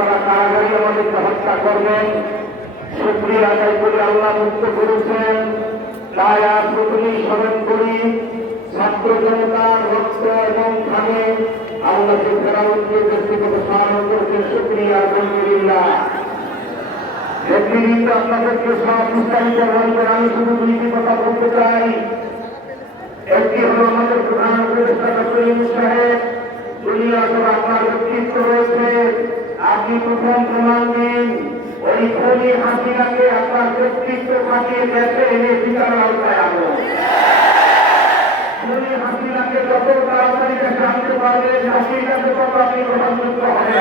তারা কারাগারে আমাদেরকে হত্যা করবেন। শুকরিয়া আদায় করে আল্লাহ মুক্ত করেছেন, তাই আর প্রথমেই স্মরণ করি ছাত্র জনতার রক্ত এবং ঘামে আল্লাহকে ফেরাউনকে ব্যক্তিগত সাহায্য করতে শুকরিয়া আলহামদুলিল্লাহ। নেতৃবৃন্দ, আপনাদেরকে সব বিস্তারিত বলবেন, আমি শুধু দুইটি কথা বলতে চাই। একটি হল আমাদের প্রধান উপদেষ্টা ডক্টর ইউনূস সাহেব, দুনিয়া তো আপনার ব্যক্তিত্ব রয়েছে, আপনি প্রথম প্রমাণ দিন ওই খুনি হাসিনাকে আপনার ব্যক্তিত্ব কাটিয়ে দেশে এনে বিচার আওতায় আনো। খুনি হাসিনাকে যত তাড়াতাড়ি দেশে আনতে পারবে, হাসিনাকে তত আপনি গ্রহণযোগ্য হবে।